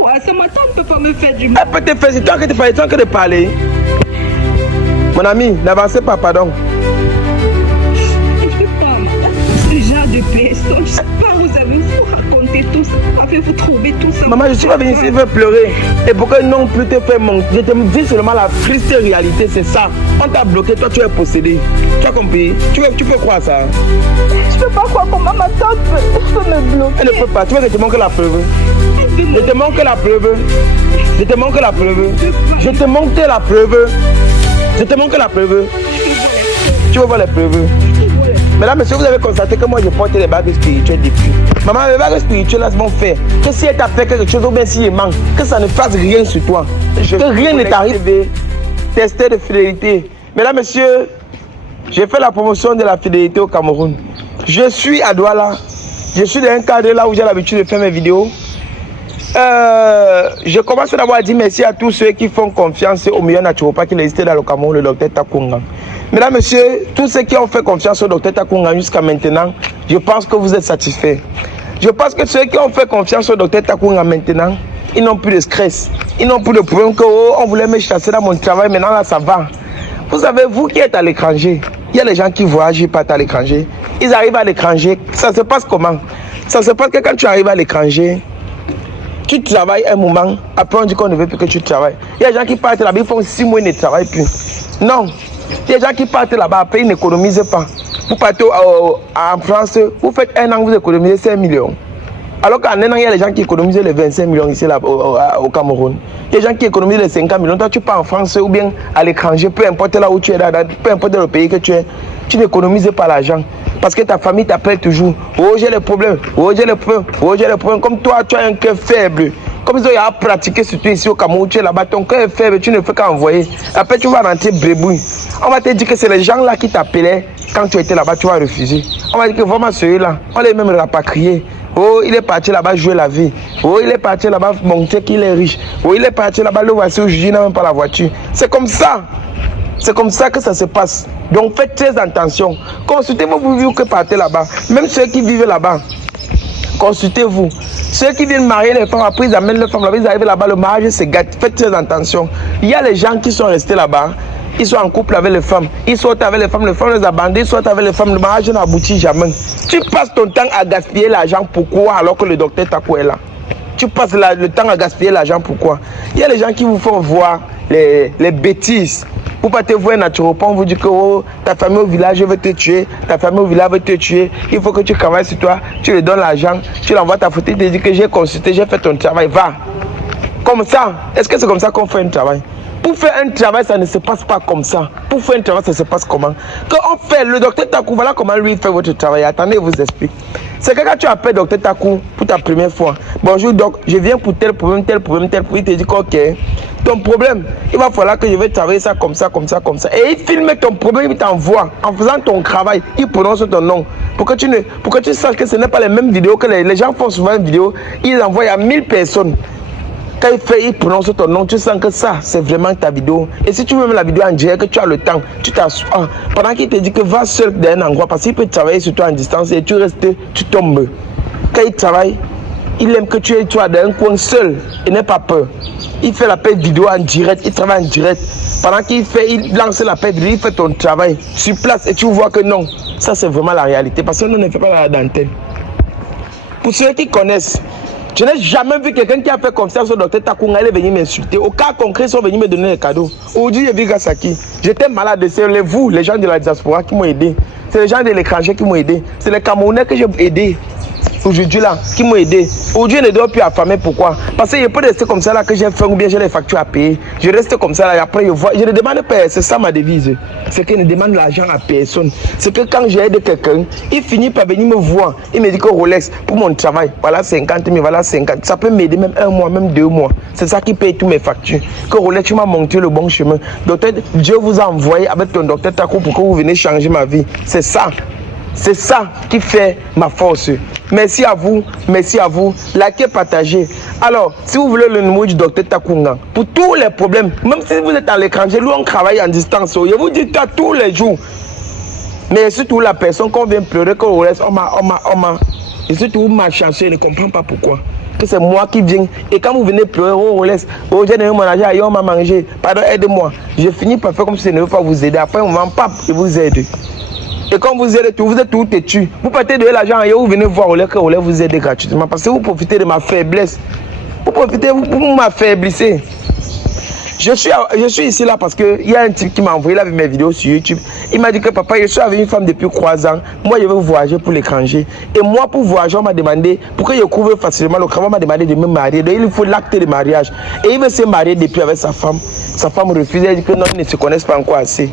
Ouais, ça m'attend, on ne peut pas me faire du mal. Elle peut te faire, c'est toi qui te fais, toi qui te parler. Mon ami, n'avancez pas, pardon. Je ne peux pas, ce genre de personne. Je ne sais pas, vous avez vous raconter tout ça. Vous avez vous trouver tout ça. Maman, je suis pas venu ici faire pleurer. Et pourquoi non plus te faire monter? Je te dis seulement la triste réalité, c'est ça. On t'a bloqué, toi tu es possédé. Tu as compris? Tu peux croire ça? Je ne peux pas croire comment ma tante peut me bloquer. Elle ne peut pas. Tu veux que je te montre la preuve? Je te montre la preuve. Je te montre la preuve. Je te montre la preuve. Je te montre la preuve. Tu veux voir les preuves? Mesdames, messieurs, vous avez constaté que moi je porte les bagues spirituelles depuis. Maman, les bagues spirituelles là vont faire que si elle t'a fait quelque chose ou bien si il manque, que ça ne fasse rien sur toi. Que rien ne t'arrive. Tester de fidélité. Mesdames, messieurs, j'ai fait la promotion de la fidélité au Cameroun. Je suis à Douala. Je suis dans un cadre là où j'ai l'habitude de faire mes vidéos. Je commence d'abord à dire merci à tous ceux qui font confiance au meilleur naturopathe qui existe dans le Cameroun, le docteur Takunga. Mesdames, messieurs, tous ceux qui ont fait confiance au docteur Takunga jusqu'à maintenant, je pense que vous êtes satisfaits. Je pense que ceux qui ont fait confiance au docteur Takunga maintenant, ils n'ont plus de stress. Ils n'ont plus de problème que on voulait me chasser dans mon travail, maintenant là ça va. Vous savez, vous qui êtes à l'étranger, il y a les gens qui voyagent, ils partent à l'étranger. Ils arrivent à l'étranger, ça se passe comment? Ça se passe que quand tu arrives à l'étranger, tu travailles un moment, après on dit qu'on ne veut plus que tu travailles. Il y a des gens qui partent là-bas, ils font 6 mois, ils ne travaillent plus. Non. Il y a des gens qui partent là-bas, après ils n'économisent pas. Vous partez en France, vous faites un an, vous économisez 5 millions. Alors qu'en un an, il y a des gens qui économisent les 25 millions ici là, au Cameroun. Il y a des gens qui économisent les 50 millions. Toi, tu pars en France ou bien à l'étranger, peu importe là où tu es, peu importe le pays que tu es, tu n'économises pas l'argent. Parce que ta famille t'appelle toujours. Oh, j'ai les problèmes. Oh, j'ai les problèmes. Oh, j'ai les problèmes. Comme toi, tu as un cœur faible. Comme ils ont pratiqué surtout ici au Cameroun, tu es là-bas, ton cœur est faible, tu ne fais qu'envoyer. Après, tu vas rentrer brébouille. On va te dire que c'est les gens là qui t'appelaient. Quand tu étais là-bas, tu vas refuser. On va dire que vraiment celui-là, on les même rapatrié. Oh, il est parti là-bas jouer la vie. Oh, il est parti là-bas montrer qu'il est riche. Oh, il est parti là-bas, le voici aujourd'hui, il n'a même pas la voiture. C'est comme ça. C'est comme ça que ça se passe. Donc faites très attention. Consultez-vous, vous que partez là-bas. Même ceux qui vivent là-bas, consultez-vous. Ceux qui viennent marier les femmes, après ils amènent les femmes là-bas, ils arrivent là-bas, le mariage se gâte. Faites très attention. Il y a les gens qui sont restés là-bas, ils sont en couple avec les femmes, ils sortent avec les femmes les abandonnent, ils sortent avec les femmes, le mariage n'aboutit jamais. Tu passes ton temps à gaspiller l'argent, pourquoi alors que le docteur Takou est là? Tu passes le temps à gaspiller l'argent, pourquoi? Il y a les gens qui vous font voir les bêtises. Vous partez voir un naturopathe, on vous dit que oh, ta famille au village veut te tuer, ta famille au village veut te tuer, il faut que tu travailles sur toi, tu lui donnes l'argent, tu l'envoies ta photo, il te dit que j'ai consulté, j'ai fait ton travail, va. Comme ça, est-ce que c'est comme ça qu'on fait un travail? Pour faire un travail, ça ne se passe pas comme ça. Pour faire un travail, ça se passe comment? Quand on fait, le docteur Takou, voilà comment lui fait votre travail. Attendez, je vous explique. C'est que quand tu appelles docteur Takou pour ta première fois, bonjour doc, je viens pour tel problème, tel problème, tel problème, il te dit ok, ton problème, il va falloir que je vais travailler ça comme ça, comme ça, comme ça. Et il filme ton problème, il t'envoie. En faisant ton travail, il prononce ton nom. Pour que tu saches que ce n'est pas les mêmes vidéos que les gens font souvent une vidéo, ils envoient à 1000 personnes. Quand il prononce ton nom, tu sens que ça, c'est vraiment ta vidéo. Et si tu veux même la vidéo en direct, que tu as le temps, tu t'assois. Pendant qu'il te dit que va seul dans un endroit, parce qu'il peut travailler sur toi en distance et tu restes, tu tombes. Quand il travaille, il aime que tu es toi dans un coin seul et n'aie pas peur. Il fait l'appel vidéo en direct, il travaille en direct. Pendant qu'il lance l'appel vidéo, il fait ton travail sur place et tu vois que non, ça c'est vraiment la réalité. Parce que nous ne fait pas la dentelle. Pour ceux qui connaissent, je n'ai jamais vu quelqu'un qui a fait confiance au docteur Takunga, il est venu m'insulter. Au cas concret, ils sont venus me donner des cadeaux. Aujourd'hui, j'ai vu Gasaki. J'étais malade. C'est vous, les gens de la diaspora, qui m'ont aidé. C'est les gens de l'étranger qui m'ont aidé. C'est les Camerounais que j'ai aidé. Aujourd'hui là, qui m'ont aidé. Aujourd'hui, je ne dois plus affamer. Pourquoi? Parce que je peux rester comme ça là que j'ai fait ou bien j'ai les factures à payer. Je reste comme ça là et après je vois. Je ne demande pas, c'est ça ma devise. C'est que je ne demande l'argent à personne. C'est que quand j'aide quelqu'un, il finit par venir me voir. Il me dit que Rolex, pour mon travail, voilà 50 000, voilà 50. Ça peut m'aider même 1 mois, même 2 mois. C'est ça qui paye tous mes factures. Que Rolex, tu m'as montré le bon chemin. Docteur, Dieu vous a envoyé avec ton docteur Takou pour que vous venez changer ma vie. C'est ça. C'est ça qui fait ma force. Merci à vous, likez, partagez. Alors, si vous voulez le numéro du docteur Takunga, pour tous les problèmes, même si vous êtes à l'étranger, nous on travaille en distance, je vous dis ça tous les jours. Mais surtout la personne qu'on vient pleurer, qu'on reste, et surtout ma chanson, je ne comprends pas pourquoi. que c'est moi qui viens. Et quand vous venez pleurer, oh, laisse, oh, j'ai donné mon argent, on m'a mangé, pardon, aide-moi. Je finis par faire comme si je ne veux pas vous aider. Après, on va pas, je vous aide. Et quand vous êtes tout têtu. Vous partez de l'argent et vous venez voir au lait vous aide gratuitement. Parce que vous profitez de ma faiblesse. Vous profitez, vous m'affaiblissez. Je suis ici là parce qu'il y a un type qui m'a envoyé là avec mes vidéos sur YouTube. Il m'a dit que papa, je suis avec une femme depuis 3 ans. Moi, je veux voyager pour l'étranger. Et moi, pour voyager, on m'a demandé, pour que je couvre facilement le travail, on m'a demandé de me marier. Donc, il faut l'acte de mariage. Et il veut se marier depuis avec sa femme. Sa femme refuse. Elle dit que non, ils ne se connaissent pas encore assez.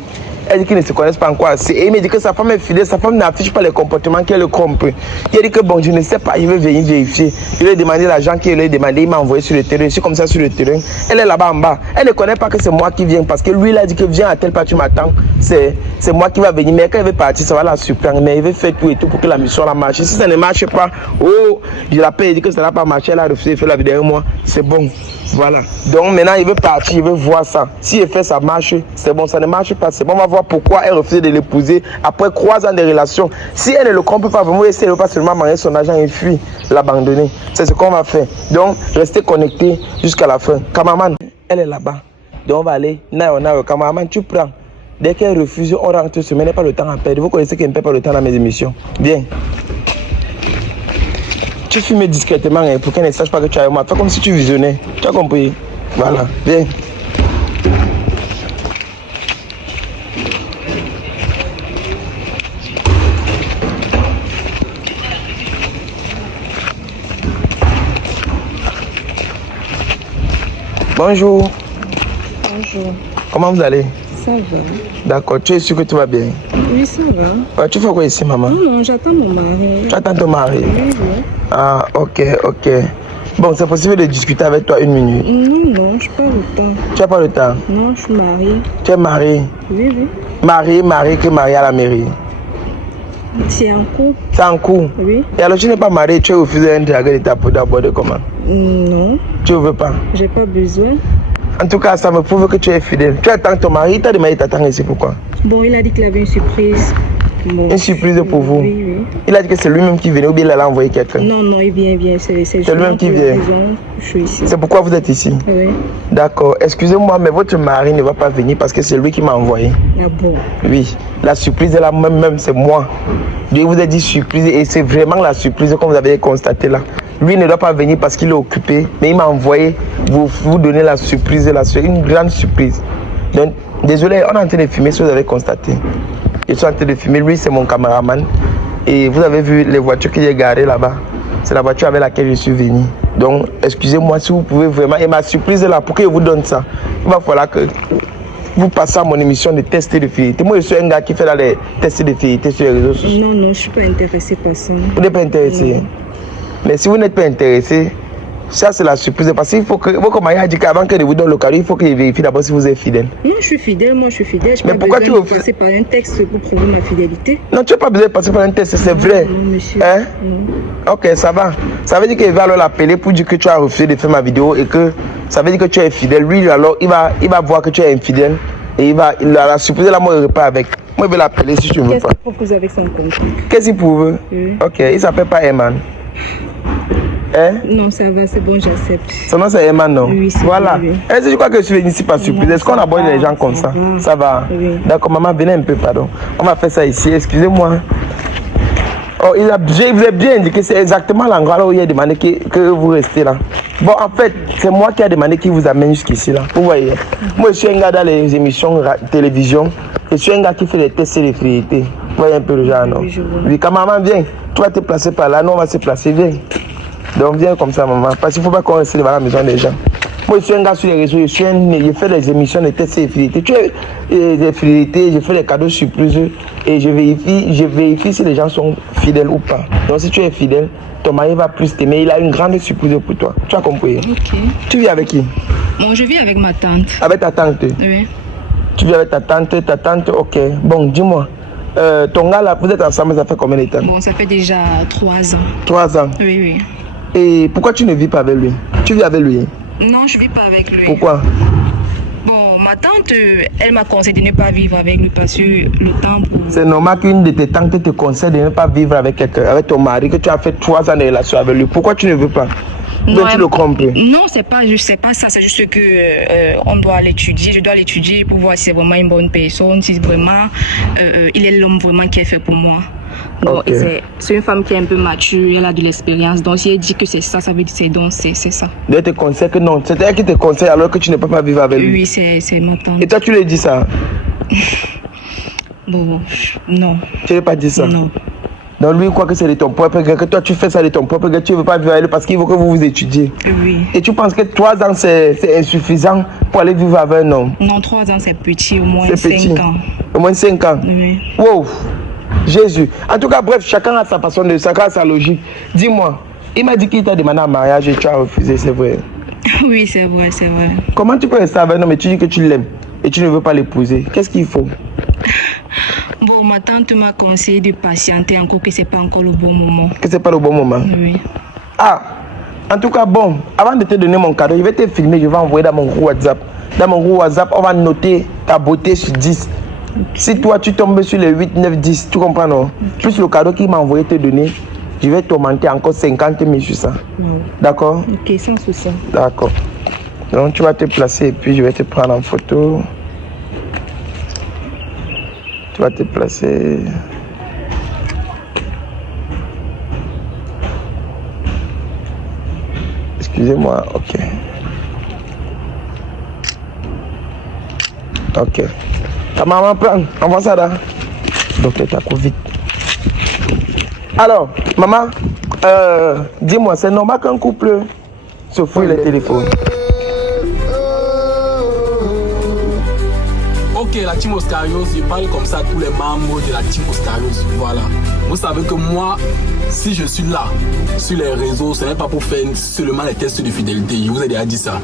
Elle dit qu'ils ne se connaissent pas encore assez. Et il me dit que sa femme est fidèle, sa femme n'affiche pas les comportements qu'elle comprend. Il a dit que bon, je ne sais pas, il veut venir vérifier. Il lui a demandé l'argent qu'il lui a demandé, il m'a envoyé sur le terrain. Je suis comme ça sur le terrain. Elle est là-bas en bas. Elle ne connaît pas que c'est moi qui viens parce que lui, il a dit que viens à tel part, tu m'attends. C'est moi qui va venir. Mais quand il veut partir, ça va la surprendre. Mais il veut faire tout et tout pour que la mission la marche. Si ça ne marche pas, oh, je l'appelle, il dit que ça n'a pas marché. Elle a refusé de faire la vidéo avec moi. C'est bon. Voilà. Donc maintenant, il veut partir, il veut voir ça. Si il fait ça marche, c'est bon. Ça ne marche pas, c'est bon. On va voir pourquoi elle refuse de l'épouser après 3 ans de relation. Si elle ne le comprend pas vraiment, elle ne veut pas seulement marier son argent et fuir, l'abandonner. C'est ce qu'on va faire. Donc, restez connectés jusqu'à la fin. Cameraman, elle est là-bas. Donc, on va aller. Cameraman, tu prends. Dès qu'elle refuse, on rentre sur. Mais n'est pas le temps à perdre. Vous connaissez qu'elle ne perd pas le temps dans mes émissions. Viens. Tu filmes discrètement hein, pour qu'elle ne sache pas que tu es avec moi. Fais comme si tu visionnais. Tu as compris? Voilà. Viens. Bonjour. Bonjour. Comment vous allez? Ça va. D'accord, tu es sûr que tout va bien? Oui, ça va. Ouais, tu fais quoi ici, maman? Non, j'attends mon mari. Tu attends ton mari? Oui. Ah, ok. Bon, c'est possible de discuter avec toi 1 minute? Non, je n'ai pas le temps. Tu n'as pas le temps? Non, je suis mariée. Tu es mariée? Oui. Mariée à la mairie? C'est en cours. C'est en cours? Oui. Et alors, tu n'es pas mariée, tu as refusé un drague de ta peau d'aborder comment? Non. Tu ne veux pas? J'ai pas besoin. En tout cas, ça me prouve que tu es fidèle. Tu attends ton mari, il t'a demandé de t'attendre ici, pourquoi? Bon, il a dit qu'il avait une surprise. Bon, une surprise pour vous? Oui. Il a dit que c'est lui-même qui venait ou bien il a envoyé quelqu'un? Non, il vient. C'est lui-même qui vient. Je suis ici. C'est pourquoi vous êtes ici? Oui. D'accord. Excusez-moi, mais votre mari ne va pas venir parce que c'est lui qui m'a envoyé. Ah bon? Oui. La surprise est là même, c'est moi. Lui vous a dit surprise et c'est vraiment la surprise comme vous avez constaté là. Lui ne doit pas venir parce qu'il est occupé, mais il m'a envoyé vous donner la surprise, une grande surprise. Donc, désolé, on est en train de filmer si vous avez constaté. Je suis en train de filmer, lui c'est mon caméraman. Et vous avez vu les voitures qu'il est garées là-bas. C'est la voiture avec laquelle je suis venu. Donc, excusez-moi si vous pouvez vraiment. Et ma surprise est là, pour que je vous donne ça. Il va falloir que vous passez à mon émission de tests de fidélité. Moi, je suis un gars qui fait là les tests de fidélité sur les réseaux sociaux. Non, je ne suis pas intéressé par ça. Vous n'êtes pas intéressé? Non. Mais si vous n'êtes pas intéressé, ça c'est la surprise. Parce qu'il faut que votre mari a dit qu'avant que je vous donne le cadeau, il faut qu'il vérifie d'abord si vous êtes fidèle. Non, je suis fidèle, moi je suis fidèle. Mais pourquoi tu veux passer par un texte pour prouver ma fidélité? Non, tu n'as pas besoin de passer par un texte, c'est vrai. Non, monsieur. Hein? Non. Ok, ça va. Ça veut dire qu'il va alors l'appeler pour dire que tu as refusé de faire ma vidéo et que ça veut dire que tu es fidèle. Lui, alors, il va voir que tu es infidèle et la surprise, là, moi, il repart avec. Moi, je vais l'appeler si tu veux. Qu'est-ce qu'il prouve que vous avez son compte? Qu'est-ce qu'il prouve? Ok, il s'appelle pas Eman. Hein? Non, ça va, c'est bon, j'accepte. Son nom c'est Eman, non? Oui, c'est voilà. Oui. Est-ce que tu crois que je suis venu ici par surprise? Est-ce qu'on aborde les gens comme ça? Ça va. Oui. D'accord, maman, venez un peu, pardon. On va faire ça ici, excusez-moi. Oh, je vous ai bien indiqué, c'est exactement l'endroit où il a demandé que vous restez là. Bon, en fait, c'est moi qui ai demandé qu'il vous amène jusqu'ici là. Vous voyez? Moi, je suis un gars dans les émissions télévision. Je suis un gars qui fait les tests de fidélité. Vous voyez un peu le genre, non? Oui, quand maman vient, tu vas te placer par là, nous on va se placer, viens. Donc viens comme ça, maman. Parce qu'il ne faut pas qu'on reste devant la maison des gens. Moi, je suis un gars sur les réseaux, je fais des émissions de tests de fidélité. Tu es des fidélités, je fais des cadeaux surprises et je vérifie si les gens sont fidèles ou pas. Donc si tu es fidèle, ton mari va plus t'aimer. Il a une grande surprise pour toi. Tu as compris? Ok. Tu vis avec qui? Bon, je vis avec ma tante. Avec ta tante? Oui. Tu vis avec ta tante, ok. Bon, dis-moi. Ton gars là, vous êtes ensemble, ça fait combien de temps? Bon, ça fait déjà 3 ans. 3 ans? Oui. Et pourquoi tu ne vis pas avec lui? Tu vis avec lui? Non, je ne vis pas avec lui. Pourquoi? Bon, ma tante, elle m'a conseillé de ne pas vivre avec lui parce que le temps pour... C'est normal qu'une de tes tantes te conseille de ne pas vivre avec quelqu'un, avec ton mari, que tu as fait 3 ans de relation avec lui. Pourquoi tu ne veux pas? Mais tu le crois un peu? Non, c'est pas ça. C'est juste que on doit l'étudier. Je dois l'étudier pour voir si c'est vraiment une bonne personne, si vraiment il est l'homme vraiment qui est fait pour moi. Bon, Okay. c'est une femme qui est un peu mature, elle a de l'expérience. Donc si elle dit que c'est ça, ça veut dire c'est ça. Elle te conseille que non. C'est elle qui te conseille alors que tu ne peux pas vivre avec lui. Oui, c'est ma tante. Et toi, tu lui dis ça? Bon, non. Tu ne veux pas dire ça? Non. Donc lui, il croit que c'est de ton propre gré, que toi tu fais ça de ton propre gré, tu ne veux pas vivre avec lui parce qu'il veut que vous vous étudiez. Oui. Et tu penses que 3 ans c'est insuffisant pour aller vivre avec un homme? Non, 3 ans c'est petit, au moins C'est 5 petit. ans. Au moins 5 ans. Oui. Wow! Jésus. En tout cas, bref, chacun a sa façon de, chacun a sa logique. Dis-moi, il m'a dit qu'il t'a demandé un mariage et tu as refusé, c'est vrai? Oui, c'est vrai, c'est vrai. Comment tu peux rester avec un homme et tu dis que tu l'aimes et tu ne veux pas l'épouser? Qu'est-ce qu'il faut? Bon, ma tante m'a conseillé de patienter encore, que c'est pas encore le bon moment. Que c'est pas le bon moment? Oui. Ah, en tout cas, bon, avant de te donner mon cadeau, je vais te filmer, je vais envoyer dans mon groupe WhatsApp. Dans mon groupe WhatsApp, on va noter ta beauté sur 10. Si toi, tu tombes sur les 8, 9, 10, tu comprends, non? Plus le cadeau qu'il m'a envoyé te donner, je vais t'augmenter encore 50 000 sur ça. D'accord? Ok, sans souci. D'accord. Donc, tu vas te placer et puis je vais te prendre en photo. Tu vas te placer. Excusez-moi, ok. Ok. Ta maman prend, envoie ça là. Donc, t'as Covid. Alors, maman, dis-moi, c'est normal qu'un couple se fouille les téléphones? Ok, la team Oscarios, je parle comme ça à tous les membres de la team Oscarios. Voilà. Vous savez que moi, si je suis là, sur les réseaux, ce n'est pas pour faire seulement les tests de fidélité. Je vous ai déjà dit ça.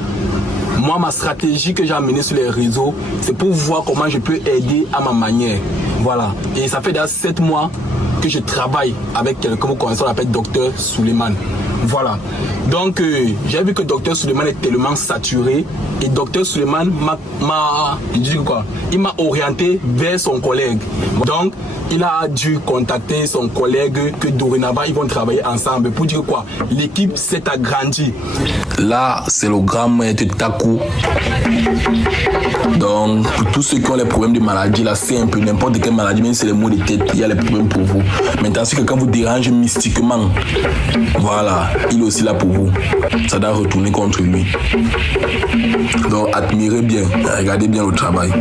Moi, ma stratégie que j'ai amenée sur les réseaux, c'est pour voir comment je peux aider à ma manière. Voilà. Et ça fait déjà 7 mois que je travaille avec quelqu'un, vous connaissez, on l'appelle Dr Suleiman. Voilà. Donc, j'ai vu que Dr Suleiman est tellement saturé et Dr Suleiman il m'a orienté vers son collègue. Donc, il a dû contacter son collègue que dorénavant, ils vont travailler ensemble. Pour dire quoi? L'équipe s'est agrandie. Là, c'est le grand maître Taku. Donc, pour tous ceux qui ont les problèmes de maladie, là, c'est un peu n'importe quelle maladie, même si c'est les maux de tête, il y a les problèmes pour vous. Maintenant, si quelqu'un vous dérange mystiquement, voilà, il est aussi là pour vous. Ça doit retourner contre lui. Donc, admirez bien, regardez bien le travail.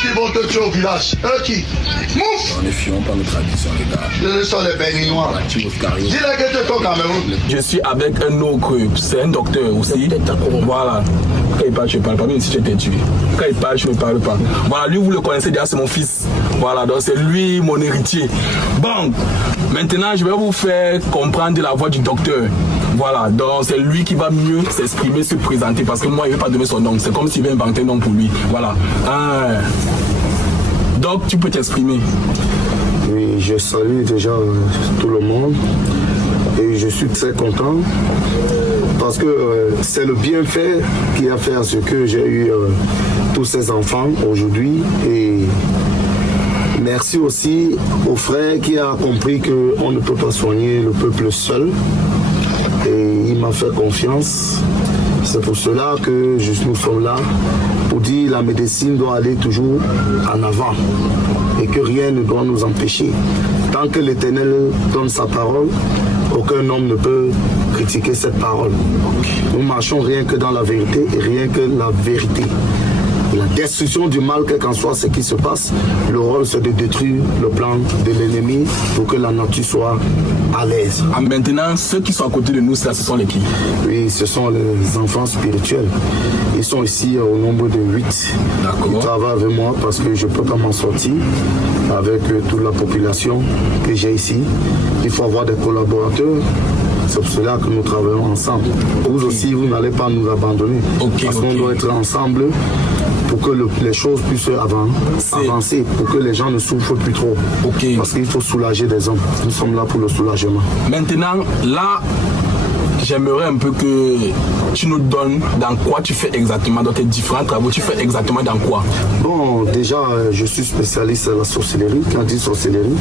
Qui vont te tuer au village? Qui? Mouf! On ne fions pas nos traditions, les gars. Ce sont les Béninois. Dis-leur que tu es au Cameroun. Je suis avec un autre, c'est un docteur aussi. Voilà. Quand il parle, je ne parle pas, même si tu étais tué. Quand il parle, je ne parle pas. Voilà, lui, vous le connaissez déjà, c'est mon fils. Voilà, donc c'est lui mon héritier. Bon, maintenant, je vais vous faire comprendre la voix du docteur. Voilà, donc c'est lui qui va mieux s'exprimer, se présenter, parce que moi, il ne veut pas donner son nom. C'est comme s'il veut inventer un nom pour lui. Voilà. Donc, tu peux t'exprimer. Oui, je salue déjà tout le monde et je suis très content parce que c'est le bienfait qui a fait à ce que j'ai eu tous ces enfants aujourd'hui et merci aussi au frère qui a compris qu'on ne peut pas soigner le peuple seul et il m'a fait confiance. C'est pour cela que nous sommes là pour dire que la médecine doit aller toujours en avant et que rien ne doit nous empêcher. Tant que l'Éternel donne sa parole, aucun homme ne peut critiquer cette parole. Nous marchons rien que dans la vérité et rien que la vérité. La destruction du mal, quel qu'en soit ce qui se passe, le rôle c'est de détruire le plan de l'ennemi pour que la nature soit à l'aise. Maintenant, ceux qui sont à côté de nous, ce sont les qui? Oui, ce sont les enfants spirituels. Ils sont ici au nombre de 8. Ils travaillent avec moi parce que je ne peux pas m'en sortir avec toute la population que j'ai ici. Il faut avoir des collaborateurs. C'est pour cela que nous travaillons ensemble. Vous aussi, vous n'allez pas nous abandonner. Parce qu'on doit être ensemble pour que les choses puissent avancer, pour que les gens ne souffrent plus trop. Parce qu'il faut soulager les hommes. Nous sommes là pour le soulagement. Maintenant, là, j'aimerais un peu que tu nous donnes dans quoi tu fais exactement, dans tes différents travaux, tu fais exactement dans quoi? Bon, déjà, je suis spécialiste à la sorcellerie. Quand on dit sorcellerie,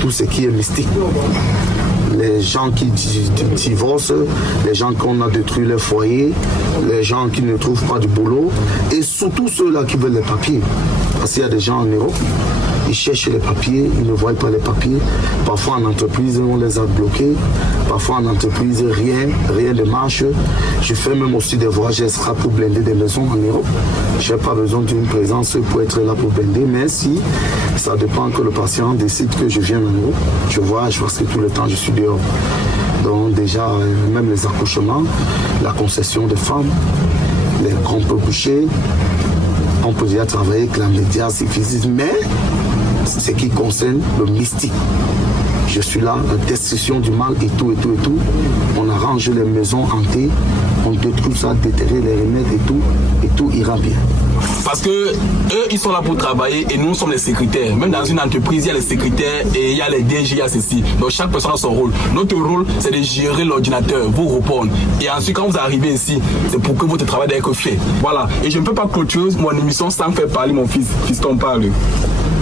tout ce qui est mystique. les gens qui divorcent, les gens qu'on a détruit leur foyer, les gens qui ne trouvent pas du boulot, et surtout ceux-là qui veulent les papiers. Parce qu'il y a des gens en Europe, ils cherchent les papiers, ils ne voient pas les papiers. Parfois en entreprise, on les a bloqués. Parfois en entreprise, rien ne marche. Je fais même aussi des voyages extra pour blinder des maisons en Europe. Je n'ai pas besoin d'une présence pour être là pour blinder, mais si ça dépend que le patient décide que je viens en Europe, je voyage parce que tout le temps je suis dehors. Donc déjà, même les accouchements, la concession des femmes, les groupes couchés, on peut déjà travailler avec la médiation physique, mais ce qui concerne le mystique. Je suis là, la destruction du mal et tout. On arrange les maisons hantées, on détruit ça, déterrer les remèdes et tout ira bien. Parce que eux, ils sont là pour travailler et nous sommes les secrétaires. Même dans une entreprise, il y a les secrétaires et il y a les DG, il y a ceci. Donc chaque personne a son rôle. Notre rôle, c'est de gérer l'ordinateur, vous répondre. Et ensuite, quand vous arrivez ici, c'est pour que votre travail doit être fait. Voilà. Et je ne peux pas clôturer mon émission sans faire parler mon fils. Fiston parle.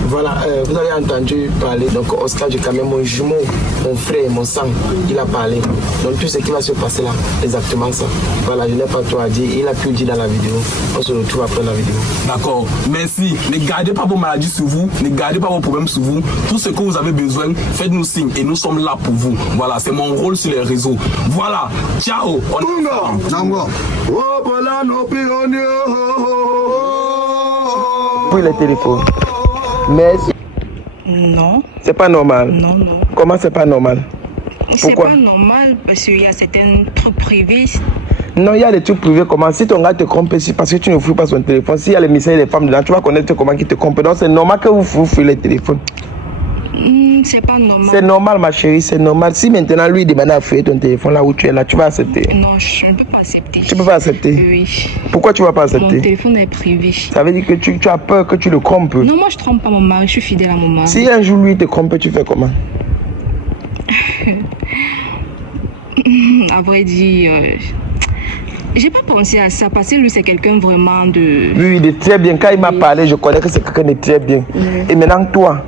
Voilà, vous avez entendu parler, donc Oscar du Cameroun, mon jumeau, mon frère, mon sang, il a parlé. Donc tout ce qui va se passer là, exactement ça. Voilà, je n'ai pas tout à dire, il a pu dire dans la vidéo. On se retrouve après la vidéo. D'accord, merci. Ne gardez pas vos maladies sur vous, ne gardez pas vos problèmes sur vous. Tout ce que vous avez besoin, faites-nous signe et nous sommes là pour vous. Voilà, c'est mon rôle sur les réseaux. Voilà, ciao. Oui, le téléphone. Mais Non. c'est pas normal. Non. Comment c'est pas normal? C'est Pourquoi? pas normal parce qu'il y a certains trucs privés. Non, il y a des trucs privés. Comment? Si ton gars te trompe, c'est parce que tu ne fouilles pas son téléphone. S'il y a les messages des femmes dedans, tu vas connaître comment il te trompe. Donc c'est normal que vous fouillez le téléphone. C'est pas normal. C'est normal, ma chérie, c'est normal. Si maintenant lui demande à fouiller ton téléphone là où tu es là, tu vas accepter. Non, je ne peux pas accepter. Tu peux pas accepter? Oui. Pourquoi tu vas pas Mon accepter? téléphone est privé. Ça veut dire que tu as peur que tu le trompes. Non, moi je trompe pas mon mari, je suis fidèle à mon mari. Si un jour lui te trompe, tu fais comment? À vrai dire, j'ai pas pensé à ça parce que lui c'est quelqu'un vraiment de... Oui, il est très bien. Quand il m'a parlé, je connais que c'est quelqu'un de très bien. Et maintenant, toi,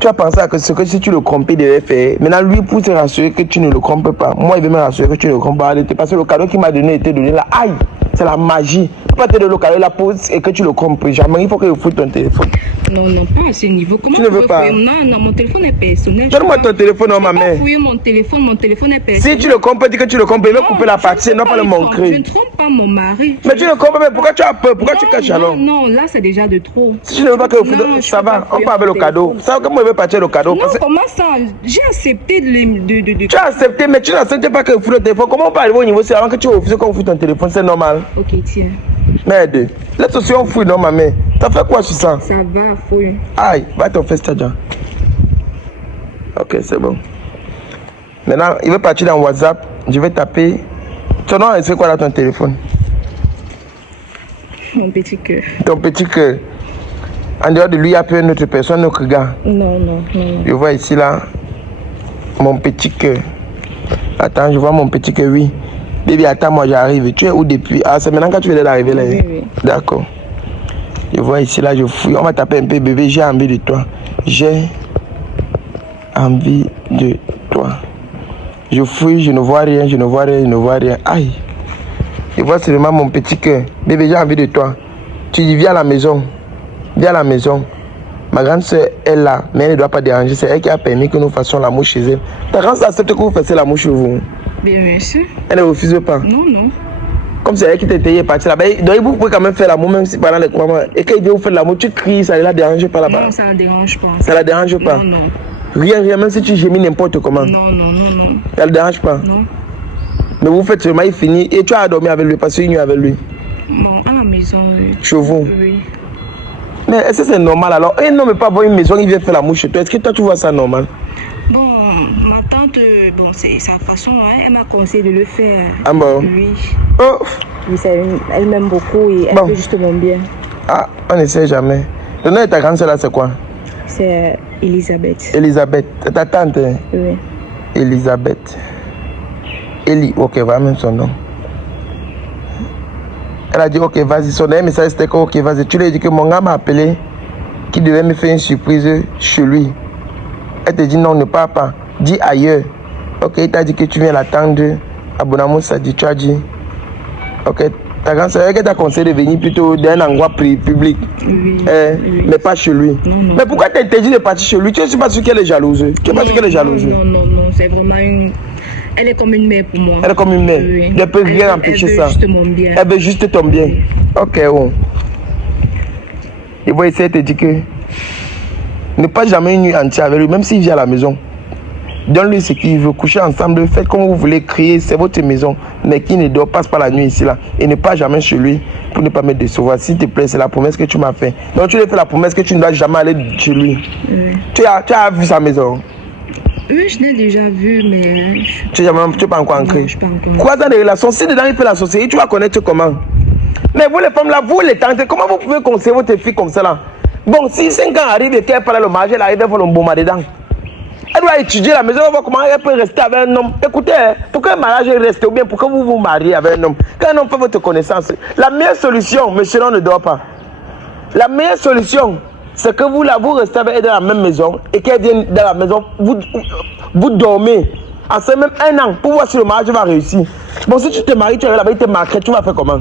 tu as pensé à ce que si tu le trompes, il devait faire. Maintenant, lui, pour te rassurer que tu ne le trompes pas, moi, il veut me rassurer que tu ne le trompes pas. Parce que le cadeau qu'il m'a donné était donné là. Aïe, c'est la magie. Tu peux pas te donner le cadeau, la pose et que tu le trompes. Jamais, il faut que tu fouilles ton téléphone. Non, pas à ce niveau. Comment Tu ne veux pas? Non, mon téléphone est personnel. Donne-moi ton téléphone, ma mère. Je fouiller mon téléphone est personnel. Si tu le trompes, dis que tu le trompes, il va couper la partie, non pas le Je montrer. ne trompe pas mon mari. Mais tu le trompes, mais pourquoi tu as peur? Pourquoi tu caches alors? Non, là c'est déjà de trop. Si tu ne veux pas que Non, ça je va, peux pas on part avec le cadeau. Ça, comment il veut partir le cadeau? Non, comment ça? J'ai accepté de... Tu as accepté, mais tu n'acceptes pas que vous fouille le téléphone. Comment on peut arriver au niveau, c'est avant que tu refuses qu'on fouille ton téléphone, c'est normal. Ok, tiens. Merde, laisse aussi on fouille, non, ma mère. T'as fait quoi sur ça? Ça va, fouille. Aïe, va ton fest déjà. Ok, c'est bon. Maintenant, il veut partir dans WhatsApp. Je vais taper. Ton nom, c'est quoi là ton téléphone? Mon petit cœur. Ton petit cœur. En dehors de lui, il n'y a plus une autre personne, notre gars. Non. Je vois ici là. Mon petit cœur. Attends, je vois mon petit cœur, oui. Baby, attends, moi j'arrive. Tu es où depuis? Ah, c'est maintenant que tu viens d'arriver là. Oui. D'accord. Je vois ici là, je fouille. On va taper un peu, bébé. J'ai envie de toi. J'ai envie de toi. Je fouille, je ne vois rien. Aïe. Je vois seulement mon petit cœur. Bébé, j'ai envie de toi. Tu dis, viens à la maison. Ma grande soeur est là, mais elle ne doit pas déranger. C'est elle qui a permis que nous fassions l'amour chez elle. Ta grande soeur accepte que vous fassiez l'amour chez vous? Bien sûr. Elle ne refuse pas? Non. Comme c'est elle qui t'a payé partir là-bas. Donc vous pouvez quand même faire l'amour même si pendant les croisements. Et quand il vient vous faire l'amour, tu cries, ça ne la dérange pas là-bas? Non, ça ne dérange pas. Ça ne la dérange pas? Non. Rien, même si tu gémis n'importe comment? Non. Ça ne la dérange pas? Non. Mais vous faites seulement, il finit et tu as dormi avec lui, passer une nuit avec lui? Bon, à la maison, oui. Chez vous? Oui. Mais est-ce que c'est normal alors? Et non, mais pas avoir une maison, il vient faire l'amour chez toi. Est-ce que toi tu vois ça normal? Bon, ma tante, c'est sa façon, hein, elle m'a conseillé de le faire. Ah bon? Oui. Oh. Oui, elle m'aime beaucoup et elle Bon. fait justement bien. Ah, on ne sait jamais. Le nom de ta grande soeur là, c'est quoi? C'est Elisabeth. Elisabeth. C'est ta tante? Hein? Oui. Elisabeth. Eli, ok, voilà même son nom. Elle a dit, ok, vas-y, son dernier message c'était que, ok, vas-y. Tu lui as dit que mon gars m'a appelé, qu'il devait me faire une surprise chez lui. Elle te dit, non, ne pars pas. Dis ailleurs. Ok, il t'a dit que tu viens l'attendre. Abonnement, ça dit, tu as dit. Ok, ta grande soeur, elle t'a conseillé de venir plutôt d'un endroit public. Oui, mais pas chez lui. Non. Mais pourquoi tu t'interdis de partir chez lui? Tu ne sais pas sûr qu'elle est jalouse. Tu ne sais pas sûr qu'elle est jalouse. Non, c'est vraiment une... Elle est comme une mère pour moi. Elle est comme une mère. Oui. Elle ne peut rien empêcher ça. Elle veut juste mon bien. Elle veut juste ton bien. Ok, bon. Il va essayer de te dire que ne pas jamais une nuit entière avec lui, même s'il vient à la maison. Donne-lui ce qu'il veut, coucher ensemble, faites comme vous voulez, crier, c'est votre maison. Mais qui ne dort pas la nuit ici, là. Et ne pas jamais chez lui pour ne pas me décevoir. S'il te plaît, c'est la promesse que tu m'as fait. Donc tu lui fais la promesse que tu ne dois jamais aller chez lui. Oui. Tu as vu sa maison? Oui, je l'ai déjà vu, mais... Tu n'es pas encore ancré. Non, je suis pas encore. 3 ans de relation, si dedans il fait la sorcellerie, tu vas connaître comment? Mais vous les femmes là, vous les tentez, comment vous pouvez conseiller votre fille comme ça là? Bon, si 5 ans arrivent et qu'elle parle le mariage, elle arrive à faire le bon mari dedans. Elle doit étudier la maison, on va voir comment elle peut rester avec un homme. Écoutez, pour qu'un mariage reste ou bien pour que vous vous mariez avec un homme, quand un homme fait votre connaissance, la meilleure solution, monsieur, on ne dort pas. La meilleure solution, c'est que vous restez avec elle dans la même maison et qu'elle vienne dans la maison, vous dormez. En ce même 1 an, pour voir si le mariage va réussir. Bon, si tu te maries, tu es là-bas, il te marqué, tu vas faire comment?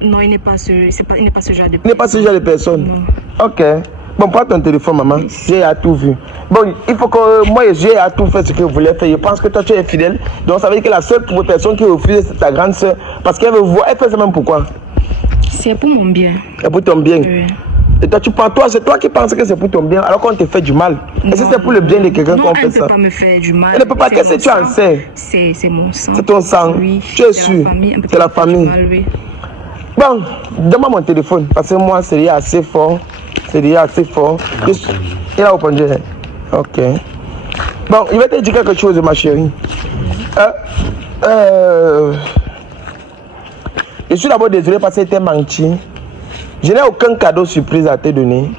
Non, il n'est pas ce genre de personne. Il n'est pas ce genre de personne. Non. Ok. Bon, prends ton téléphone, maman. J'ai tout vu. Bon, il faut que moi, j'ai tout fait ce que vous voulez faire. Je pense que toi, tu es fidèle. Donc, ça veut dire que la seule personne qui refuse, c'est ta grande soeur. Parce qu'elle veut voir. Elle fait ça même pourquoi? C'est pour mon bien. C'est pour ton bien. Oui. Et toi, c'est toi qui penses que c'est pour ton bien, alors qu'on te fait du mal. Et si c'est pour le bien de quelqu'un qu'on fait ça? Elle ne peut pas me faire du mal. Elle ne peut pas. Qu'est-ce que tu en sais? C'est mon sang. C'est ton sang. Oui. Tu es sûr? C'est la famille. Oui. Bon, donne-moi mon téléphone. Parce que moi, c'est déjà assez fort. Il a répondu. Ok. Bon, il va te dire quelque chose, ma chérie. Je suis d'abord désolé parce que tu es menti. Je n'ai aucun cadeau surprise à te donner.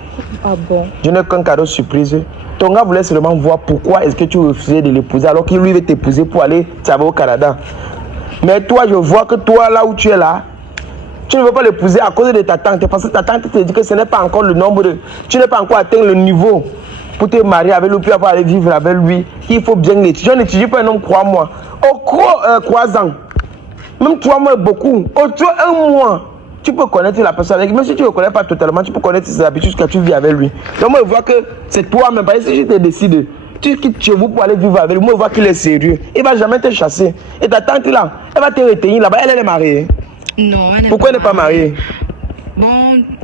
Ah bon? Je n'ai aucun cadeau surprise. Ton gars voulait seulement voir pourquoi est-ce que tu refusais de l'épouser alors qu'il lui veut t'épouser pour aller travailler au Canada. Mais toi, je vois que toi, là où tu es là, tu ne veux pas l'épouser à cause de ta tante. Parce que ta tante te dit que ce n'est pas encore le nombre de... Tu n'as pas encore atteint le niveau pour te marier avec lui, puis après aller vivre avec lui. Il faut bien l'étudier. Je n'étudie pas un homme, crois-moi. Au 3 ans. Même 3 mois est beaucoup. Au 1 mois, tu peux connaître la personne avec. Même si tu ne le connais pas totalement, tu peux connaître ses habitudes que tu vis avec lui. Donc moi, je vois que c'est toi-même. Parce que si je te décide, tu quittes chez vous pour aller vivre avec lui. Moi, je vois qu'il est sérieux. Il ne va jamais te chasser. Et ta tante là, elle va te retenir là-bas. Elle est mariée. Non, pourquoi elle n'est pas mariée? Bon,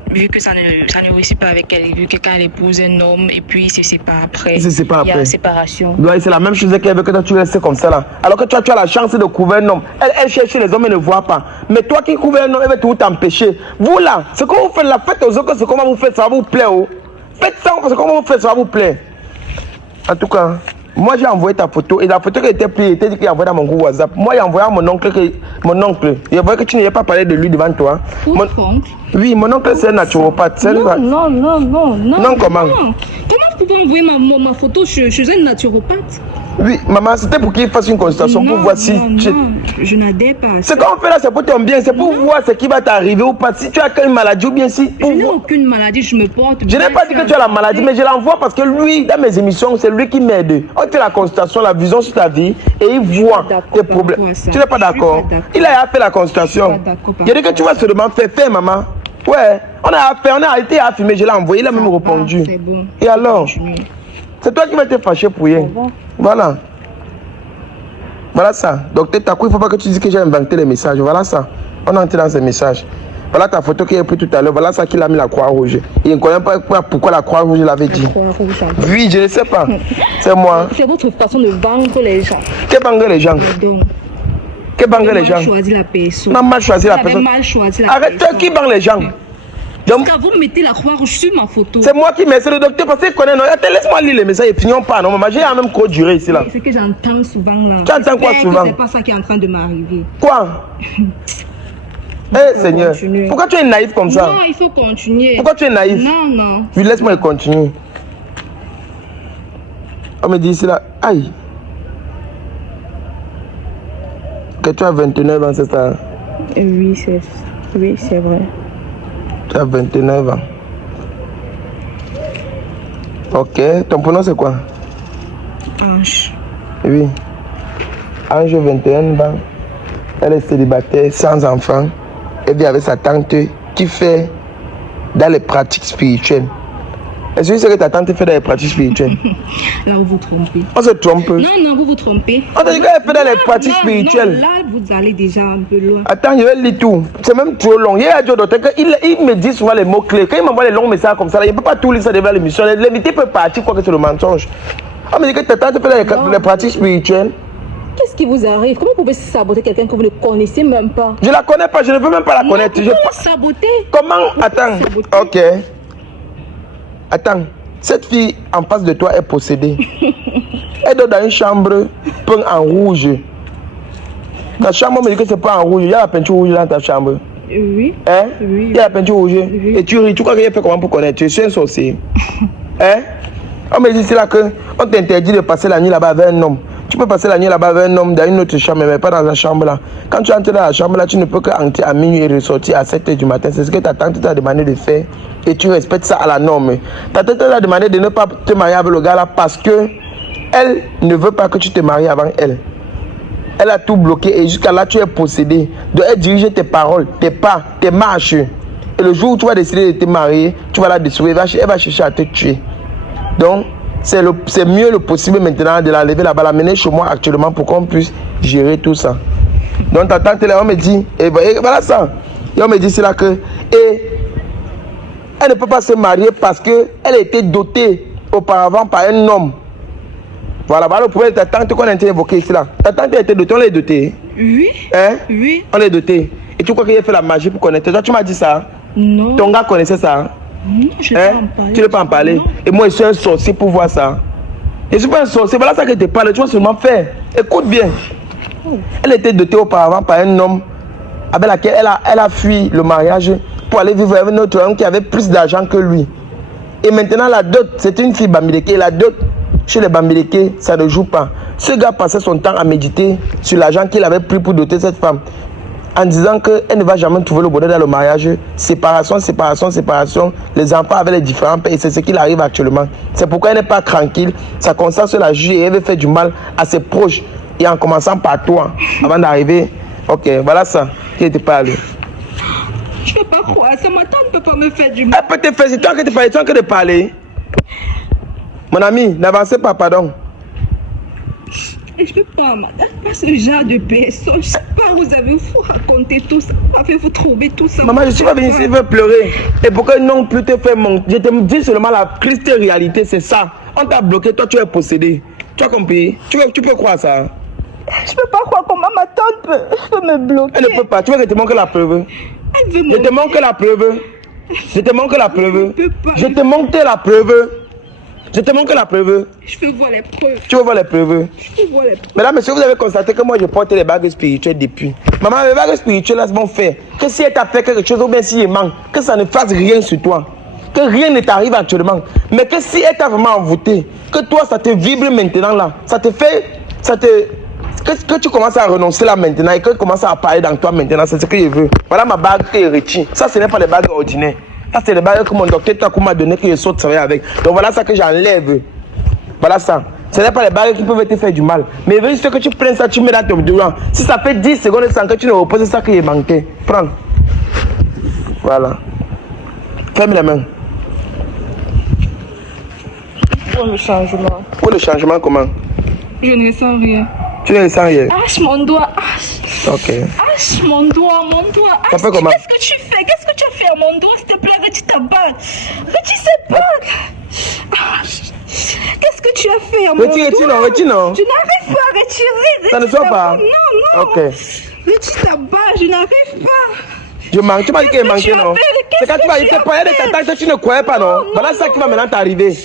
vu que ça ne réussit pas avec elle, vu que quand elle épouse un homme et puis il se sépare après, il y a séparation. C'est la même chose qu'elle veut que toi tu restes comme ça là. Alors que toi tu as la chance de couvrir un homme. Elle cherche les hommes et ne voit pas. Mais toi qui couvres un homme, elle va tout t'empêcher. Vous là, ce que vous faites là, faites aux autres, c'est comment vous faites, ça va vous plaire. Oh. Faites ça, parce que comment vous faites, ça va vous plaire. En tout cas, moi j'ai envoyé ta photo et la photo qui était prise, était dit qu'il a envoyé dans mon groupe WhatsApp. Moi j'ai envoyé à mon oncle, il a que tu n'avais pas parlé de lui devant toi. Oui, mon oncle c'est un naturopathe. Non. Non, comment? Comment tu peux envoyer ma photo chez un naturopathe? Oui, maman, c'était pour qu'il fasse une consultation pour voir si... Non, je n'adhère pas. Ce qu'on fait là, c'est pour ton bien, c'est pour voir ce qui va t'arriver ou pas. Si tu as une maladie ou bien si... Je n'ai aucune maladie, je me porte bien. Je n'ai pas dit que tu as la maladie, mais je l'envoie parce que lui, dans mes émissions, c'est lui qui m'aide. On fait la consultation, la vision sur ta vie et il voit tes problèmes. Tu n'es pas d'accord? Il a fait la consultation. Je dis que tu vas seulement faire, maman. Ouais, on a été à filmer, je l'ai envoyé, il a même répondu. C'est bon. Et alors? C'est toi qui vas te fâcher pour rien. Voilà. Voilà ça. Docteur Takou, il ne faut pas que tu dises que j'ai inventé les messages. Voilà ça. On entre dans ces messages. Voilà ta photo qu'il a prise tout à l'heure. Voilà ça qu'il a mis la croix rouge. Il ne connaît pas pourquoi la croix rouge l'avait dit. Oui, je ne sais pas. C'est moi. C'est votre façon de vendre les gens. Que vendre les gens? Que vendre les gens? Mal choisi la personne. Non, mal choisi la personne. Mal choisi la arrête, personne. qui vend les gens? Donc, quand vous mettez la croix rouge sur ma photo. C'est moi qui mets, c'est le docteur parce qu'il connaît. Attends, laisse-moi lire les messages et finissons pas. Non, maman, j'ai la même code durée ici là. C'est ce que j'entends souvent là. Tu entends quoi souvent? C'est pas ça qui est en train de m'arriver. Quoi? Seigneur, continuer. Pourquoi tu es naïf comme ça? Non, il faut continuer. Pourquoi tu es naïf? Non. Oui, laisse-moi continuer. On me dit ici là, aïe. Que tu as 29 ans, c'est ça? Oui, c'est vrai. Tu as 29 ans. Ok, ton prénom c'est quoi? Ange. Oui. Ange 21 ans. Elle est célibataire, sans enfant. Elle vit avec sa tante qui fait dans les pratiques spirituelles. Est-ce que c'est que ta tante fait dans les pratiques spirituelles? Là, vous vous trompez. On se trompe. Non, vous vous trompez. On te dit qu'elle fait dans les pratiques spirituelles. Là, vous allez déjà un peu loin. Attends, je vais lire tout. C'est même trop long. Il y a dit au docteur qu'il me dit souvent les mots-clés. Quand il m'envoie les longs messages comme ça, il ne peut pas tout lire ça devant l'émission. L'invité peut partir, quoi que c'est le mensonge. On me dit que ta tante fait dans les pratiques spirituelles. Qu'est-ce qui vous arrive? Comment vous pouvez saboter quelqu'un que vous ne connaissez même pas? Je la connais pas, je ne veux même pas la connaître. Pourquoi la saboter? Comment? Attends. Ok. Attends. Cette fille en face de toi est possédée. Elle dort dans une chambre peinte en rouge. Ta chambre, on me dit que c'est pas en rouge. Il y a la peinture rouge dans ta chambre. Oui. Hein? Oui. Il y a la peinture rouge. Oui. Et tu ris. Tu crois qu'il a fait comment pour connaître? Tu es un sorcier. Hein? On me dit c'est là qu'on t'interdit de passer la nuit là-bas avec un homme. Tu peux passer la nuit là-bas avec un homme dans une autre chambre, mais pas dans la chambre là. Quand tu entres dans la chambre là, tu ne peux qu'entrer à minuit et ressortir à 7h du matin. C'est ce que ta tante t'a demandé de faire et tu respectes ça à la norme. Ta tante t'a demandé de ne pas te marier avec le gars là parce que elle ne veut pas que tu te maries avant elle. Elle a tout bloqué et jusqu'à là tu es possédé. Donc elle dirige tes paroles, tes pas, tes marches. Et le jour où tu vas décider de te marier, tu vas la détruire, elle va chercher à te tuer. Donc c'est mieux le possible maintenant de la lever là-bas, la mener chez moi actuellement pour qu'on puisse gérer tout ça. Donc ta tante là, on me dit, et voilà ça. Et on me dit c'est là que, et elle ne peut pas se marier parce qu'elle a été dotée auparavant par un homme. Voilà le problème de ta tante qu'on a été évoqué ici là. Ta tante a été dotée, on l'a dotée. Oui. Hein? Oui. On l'a dotée. Et tu crois qu'il a fait la magie pour connaître? Toi tu m'as dit ça? Non. Ton gars connaissait ça? Non, je ne peux pas en parler. Tu ne peux pas en parler. Non. Et moi, je suis un sorcier pour voir ça. Je ne suis pas un sorcier. Voilà ça que je te parle. Tu vas seulement faire. Écoute bien. Elle était dotée auparavant par un homme avec lequel elle a fui le mariage pour aller vivre avec un autre homme qui avait plus d'argent que lui. Et maintenant, la dot, c'est une fille bambileke. La dot, chez les bambileke, ça ne joue pas. Ce gars passait son temps à méditer sur l'argent qu'il avait pris pour doter cette femme, en disant qu'elle ne va jamais trouver le bonheur dans le mariage. Séparation, les enfants avec les différents pères, et c'est ce qu'il arrive actuellement. C'est pourquoi elle n'est pas tranquille, sa conscience la juge et elle veut faire du mal à ses proches, et en commençant par toi, avant d'arriver. Ok, voilà ça qui te parle. Je ne peux pas croire ça, ma tante ne peut pas me faire du mal. Elle peut te faire, c'est toi qui te parles, toi que de parler. Mon ami, n'avancez pas, pardon. Je ne peux pas, madame, pas ce genre de personne. Je ne sais pas, vous avez vous raconter tout ça, vous avez vous trouver tout ça. Maman, je suis pas venu ici pour pleurer. Et pourquoi non plus te faire monter? Je te dis seulement la triste réalité, c'est ça. On t'a bloqué, toi tu es possédé. Tu as compris? Tu peux croire ça? Je ne peux pas croire comment ma tante peut me bloquer. Elle ne peut pas. Tu veux que je te montre la preuve? Elle veut Je te montre la preuve. Je te montre la preuve. Je te montre la preuve. Je te montre la preuve. Je veux voir les preuves. Tu veux voir les preuves? Je veux voir les preuves. Mesdames, messieurs, vous avez constaté que moi je porte les bagues spirituelles depuis. Maman, les bagues spirituelles là vont faire que si elle t'a fait quelque chose ou bien si il manque, que ça ne fasse rien sur toi. Que rien ne t'arrive actuellement. Mais que si elle t'a vraiment envoûté, que toi ça te vibre maintenant là, ça te fait. Que tu commences à renoncer là maintenant et que tu commences à parler dans toi maintenant, c'est ce que je veux. Voilà ma bague qui est rétie. Ça, ce n'est pas les bagues ordinaires. Ça, c'est les bagues que mon docteur Takou m'a donné que je saute travailler avec. Donc voilà ça que j'enlève. Voilà ça. Ce n'est pas les bagues qui peuvent te faire du mal. Mais il veut juste que tu prennes ça, tu mets dans ton durant. Si ça fait 10 secondes sans que tu ne reposes, c'est ça qui est manqué. Prends. Voilà. Ferme les mains. Pour le changement. Pour le changement, comment? Je ne ressens rien. Tu ne ressens rien? Hache mon doigt. Hache. Ok. Hache mon doigt, mon doigt. Ça fait comment? Qu'est-ce que tu fais? Qu'est-ce que tu as fait à mon doigt? S'il te plaît, retire ta bague. Retire cette bague. Qu'est-ce que tu as fait à mon doigt? Retire non. Je n'arrive pas à retirer. Ça ne sort pas? Non. Ok. Retire ta bague, je n'arrive pas. Je manque, tu m'as dit qu'il manquait, non? C'est quand tu m'as dit que de ta tête, tu ne croyais pas, non? Voilà ça qui va maintenant t'arriver.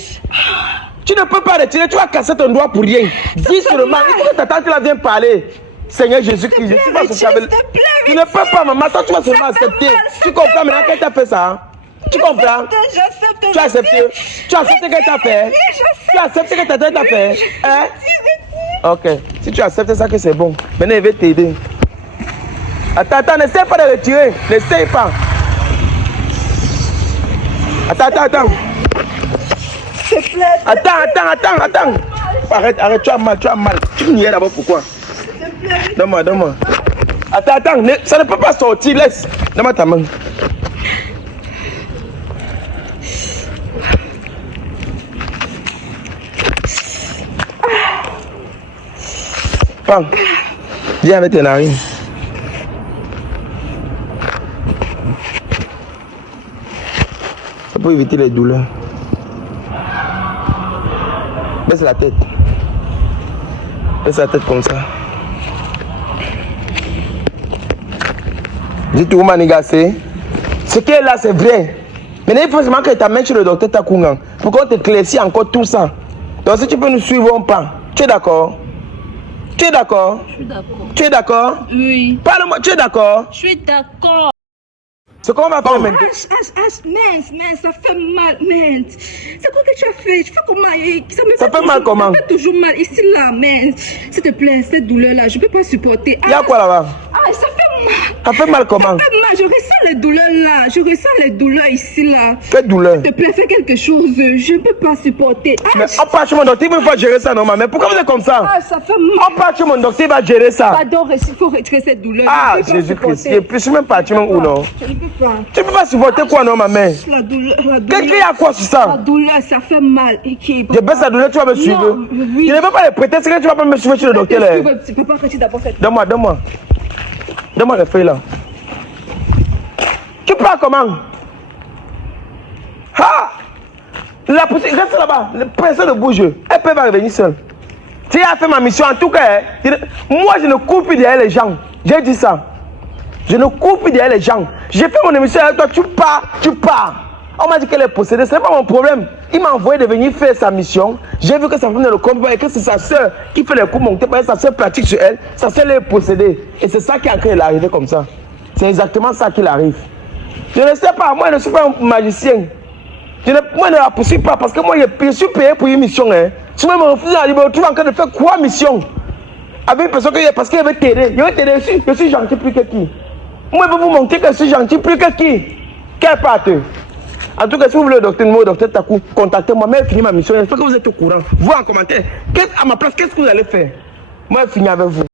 Tu ne peux pas retirer, tu vas casser ton doigt pour rien. Dis seulement, il faut que ta tante là vienne parler. Seigneur Jésus-Christ, je suis pas sociable. Tu ne peux pas, maman, toi tu vas seulement accepter. Tu comprends maintenant qu'elle t'a fait ça? Tu comprends? Tu acceptes? Tu acceptes qu'elle t'a fait? Tu acceptes que ta tante t'a fait? Hein? Ok, si tu acceptes ça que c'est bon, maintenant il va t'aider. Attends, n'essaie pas de retirer. N'essaie pas. Attends. S'il te plaît. Attends. Arrête, tu as mal. Tu me niais d'abord pourquoi? S'il te Donne-moi, donne-moi. Attends, ça ne peut pas sortir, laisse. Donne-moi ta main. Prends. Viens avec tes narines. Ça peut éviter les douleurs. Baisse la tête. Baisse la tête comme ça. Dis-toi, Manigacé. Ce qui est là, c'est vrai. Maintenant, il faut seulement que tu main sur le docteur Takungan pour qu'on t'éclaircisse encore tout ça. Donc, si tu peux nous suivre, on part. Tu es d'accord? Tu es d'accord? Je suis d'accord. Tu es d'accord? Oui. Parle-moi, tu es d'accord? Je suis d'accord. Ce qu'on va faire maintenant. Mince, ça fait mal, mince. C'est quoi que tu as fait? Je fais comment? Ça fait mal comment? Ça fait toujours mal ici, là, mince. S'il te plaît, cette douleur-là, je ne peux pas supporter. Il y a quoi là-bas? Ah, ça fait mal. Ça fait mal comment? Ça fait mal, je ressens les douleurs là. Je ressens les douleurs ici, là. Quelle douleur? S'il te plaît, fais quelque chose. Je ne peux pas supporter. Mais on part chez mon docteur, il faut gérer ça normalement. Mais pourquoi vous êtes comme ça? Ah, ça fait mal. On part chez mon docteur, il va gérer ça. Pardon, il faut retirer cette douleur. Ah, Jésus-Christ. Je suis même parti même où non? Je ne peux pas. Tu ne peux pas supporter quoi non, ma mère? La douleur. Qu'est-ce qu'il y a quoi sur ça? La douleur, ça fait mal. Je baisse la douleur, tu vas me suivre. Oui. Je ne veux pas les prétextes que tu vas pas me suivre chez le docteur. Là. Tu peux pas retirer d'abord cette. Donne-moi. Donne-moi les feuilles là. Tu pars comment? Ah! La poussière, reste là-bas. Personne ne bouge. Elle peut pas revenir seule. Tu as fait ma mission. En tout cas, moi je ne cours plus derrière les gens. J'ai dit ça. Je ne cours plus derrière les gens. J'ai fait mon émission avec toi. Tu pars. On m'a dit qu'elle est possédée. Ce n'est pas mon problème. Il m'a envoyé de venir faire sa mission. J'ai vu que sa femme ne le comprend pas et que c'est sa soeur qui fait les coups montés. Parce que sa soeur pratique sur elle. Sa soeur est possédée. Et c'est ça qui a créé l'arrivée comme ça. C'est exactement ça qui arrive. Je ne sais pas. Moi, je ne suis pas un magicien. Moi, je ne la poursuis pas parce que moi, je suis payé pour une mission. Hein. Si moi, je me refuse, je me retrouve en train de faire quoi mission? Avec une personne parce qu'il veut t'aider. Il veut t'aider. Je suis gentil plus que qui? Moi, je vais vous montrer que je suis gentil plus que qui? Quelle part? En tout cas, si vous voulez le docteur Taku, contactez-moi. Mais fini ma mission. J'espère que vous êtes au courant. Vous en commentaire. À ma place, qu'est-ce que vous allez faire? Moi, je finis avec vous.